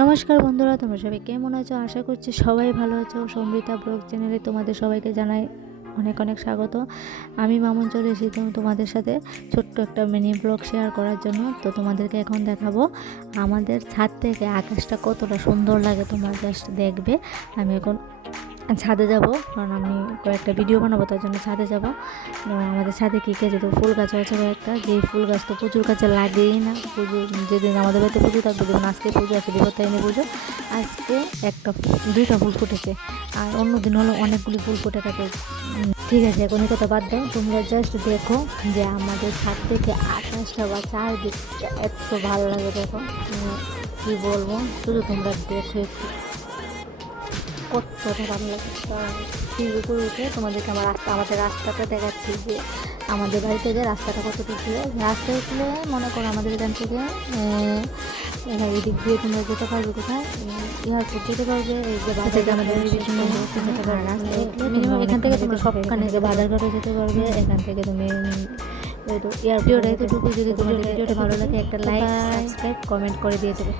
নমস্কার বন্ধুরা, তোমরা সবাই কেমন আছো? আশা করছি সবাই ভালো আছো। সমৃতা ব্লগ চ্যানেলে তোমাদের সবাইকে জানাই অনেক অনেক স্বাগত। আমি মামুন চলে এসেছি তোমাদের সাথে ছোট্ট একটা মিনি ব্লগ শেয়ার করার জন্য। তো তোমাদেরকে এখন দেখাবো আমাদের ছাদ থেকে আকাশটা কতটা সুন্দর লাগে, তোমরা জাস্ট দেখবে। আমি এখন ছাদে যাব, কারণ আমি কয়েকটা ভিডিও বানাবো, তার জন্য ছাদে যাব। আমাদের ছাদে কী কে যেহেতু ফুল গাছ আছে কয়েকটা, যে ফুল গাছ তো প্রচুর কাছে লাগেই না। পুজো যেদিন আমাদের বাড়িতে পুজো থাকবে, যেমন আজকে পুজো আছে, বিপত্তারিণী পুজো, আজকে দুইটা ফুল ফুটেছে, আর অন্য দিন হলো অনেকগুলি ফুল ফুটে থাকে। ঠিক আছে, এখন এই কথা বাদ দাও, তোমরা জাস্ট দেখো যে আমাদের ছাদ থেকে আকাশটা বা চারদিকটা এত ভালো লাগে। দেখো কী বলবো, শুধু তোমরা দেখো একটু কতটা ভালো লাগে। সিঁড়ি করে উঠে তোমাদেরকে আমাদের রাস্তাটা দেখাচ্ছি, যে আমাদের বাড়ি থেকে রাস্তাটা কতটুকু। রাস্তায় উঠলে মনে করো আমাদের এখান থেকে এদিক দিয়ে তোমরা যেতে পারবে কোথায়, এয়ারপোর্ট যেতে পারবে, এই যে বাজার আমাদের যেতে পারবে। মিনিমাম এখান থেকে তোমরা সবখানে যে বাজারঘাটে যেতে পারবে, এখান থেকে তুমি এয়ারপোর্ট এতটুকু। যদি তোমাদের ভিডিওটা ভালো লাগে একটা লাইক, সাবস্ক্রাইব, কমেন্ট করে দিয়ে যাবে।